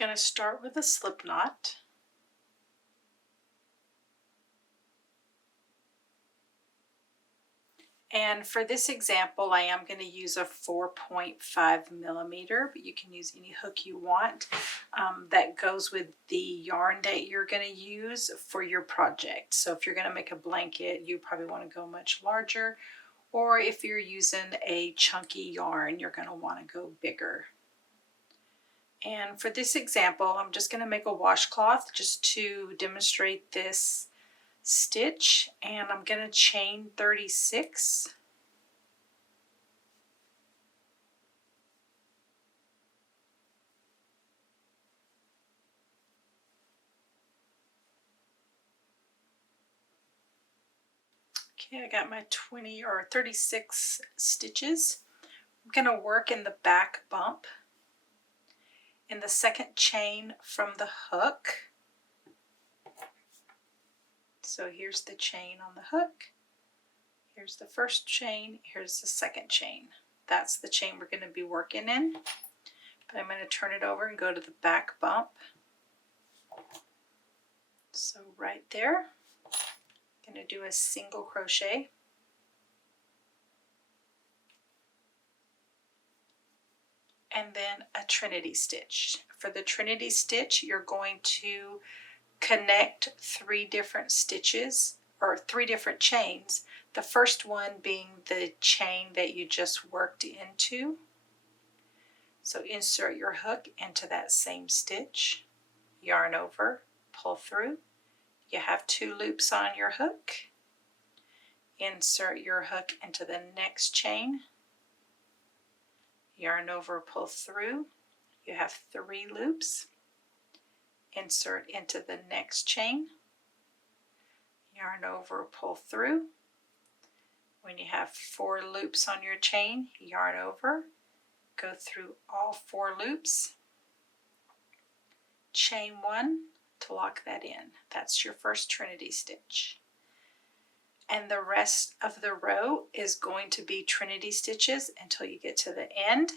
Going to start with a slip knot. And for this example, I am going to use a 4.5 millimeter, but you can use any hook you want that goes with the yarn that you're going to use for your project. So if you're going to make a blanket, you probably want to go much larger, or if you're using a chunky yarn, you're going to want to go bigger. And for this example, I'm just going to make a washcloth just to demonstrate this stitch, and I'm going to chain 36. Okay, I got my 20 or 36 stitches. I'm going to work in the back bump in the second chain from the hook. So here's the chain on the hook. Here's the first chain. Here's the second chain. That's the chain we're going to be working in. But I'm going to turn it over and go to the back bump. So right there, I'm going to do a single crochet. And then a Trinity stitch. For the Trinity stitch, you're going to connect 3 different stitches or 3 different chains. The first one being the chain that you just worked into. So insert your hook into that same stitch, yarn over, pull through. You have 2 loops on your hook. Insert your hook into the next chain, yarn over, pull through. You have 3 loops. Insert into the next chain, yarn over, pull through. When you have 4 loops on your chain, yarn over, go through all 4 loops, chain 1 to lock that in. That's your first Trinity stitch. And the rest of the row is going to be Trinity stitches until you get to the end.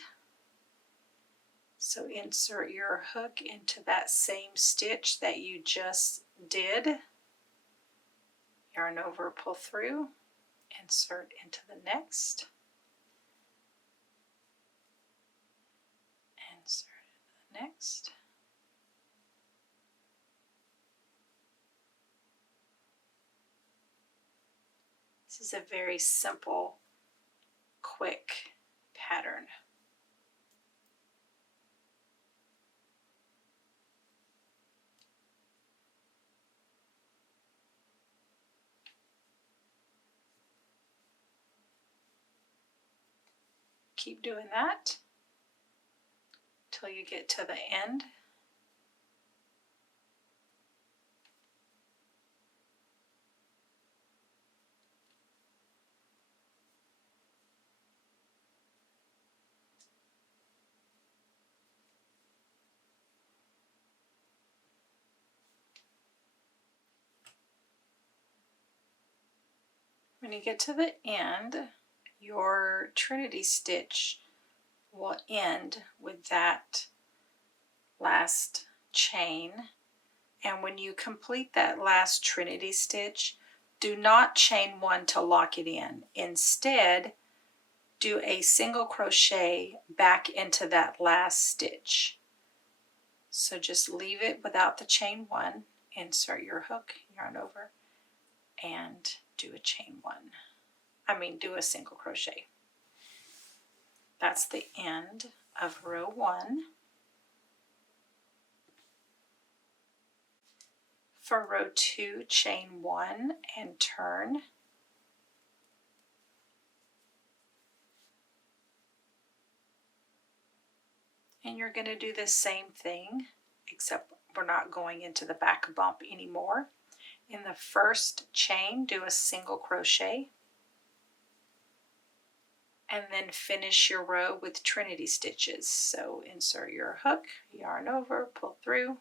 So insert your hook into that same stitch that you just did. Yarn over, pull through, insert into the next. Insert into the next. This is a very simple, quick pattern. Keep doing that till you get to the end. When you get to the end, your Trinity stitch will end with that last chain. And when you complete that last Trinity stitch, do not chain 1 to lock it in. Instead, do a single crochet back into that last stitch. So just leave it without the chain 1, insert your hook, yarn over, and do a chain 1. Do a single crochet. That's the end of row 1. For row 2, chain 1 and turn. And you're going to do the same thing, except we're not going into the back bump anymore. In the first chain, do a single crochet. And then finish your row with Trinity stitches. So insert your hook, yarn over, pull through.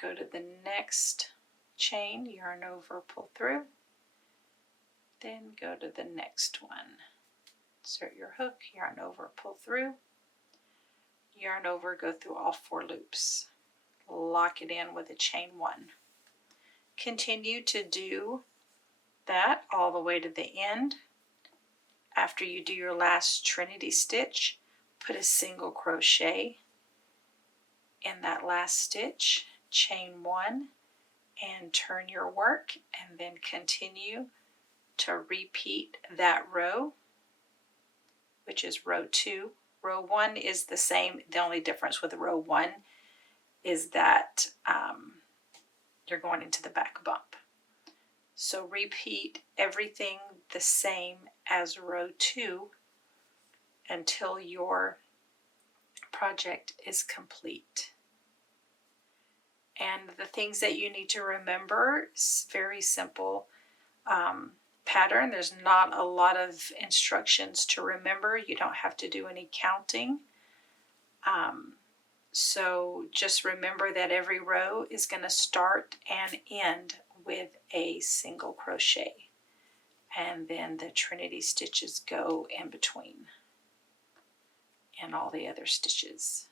Go to the next chain, yarn over, pull through. Then go to the next one. Insert your hook, yarn over, pull through. yarn over, go through all 4 loops, lock it in with a chain 1. Continue to do that all the way to the end. After you do your last Trinity stitch, put a single crochet in that last stitch, chain 1, and turn your work, and then continue to repeat that row, which is row 2. Row 1 is the same. The only difference with row 1 is that you're going into the back bump. So repeat everything the same as row 2 until your project is complete. And the things that you need to remember is very simple pattern. There's not a lot of instructions to remember. You don't have to do any counting. So just remember that every row is going to start and end with a single crochet, and then the Trinity stitches go in between and all the other stitches.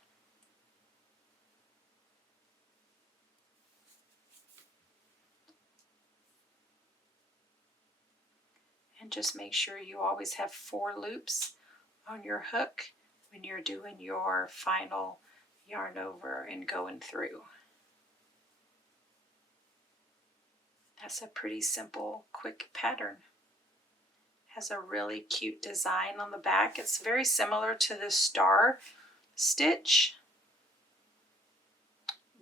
And just make sure you always have 4 loops on your hook when you're doing your final yarn over and going through. That's a pretty simple, quick pattern. Has a really cute design on the back. It's very similar to the star stitch,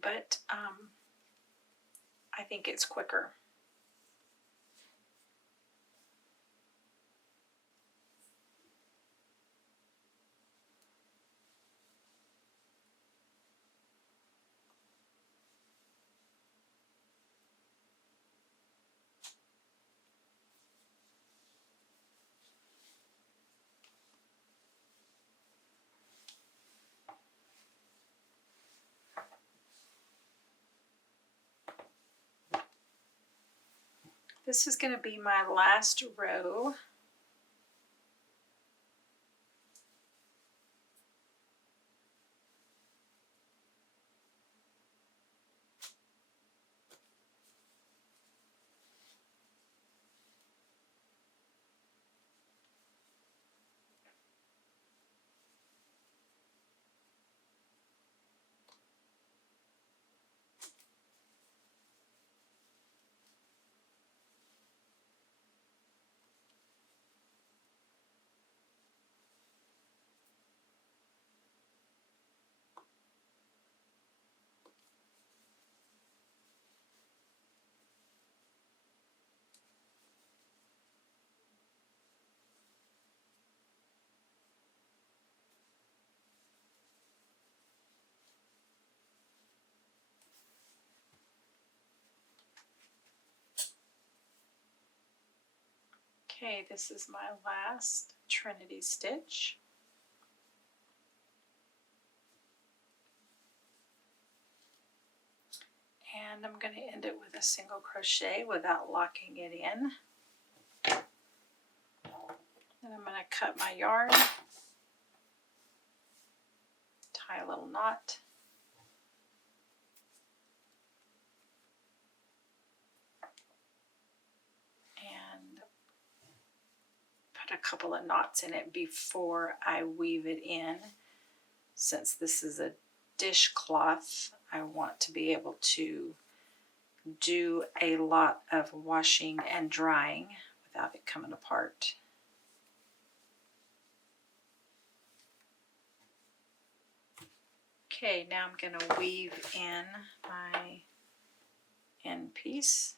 but I think it's quicker. This is going to be my last row. Okay, this is my last Trinity stitch. And I'm going to end it with a single crochet without locking it in. Then I'm going to cut my yarn, tie a little knot, and put a couple of knots in it before I weave it in. Since this is a dishcloth, I want to be able to do a lot of washing and drying without it coming apart. Okay, now I'm going to weave in my end piece.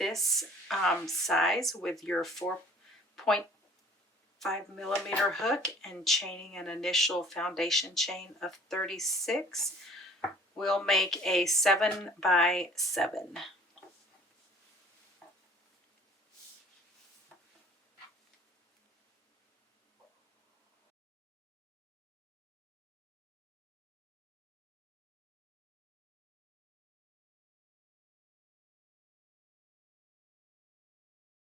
this size with your 4.5 millimeter hook and chaining an initial foundation chain of 36, we'll make a 7 by 7.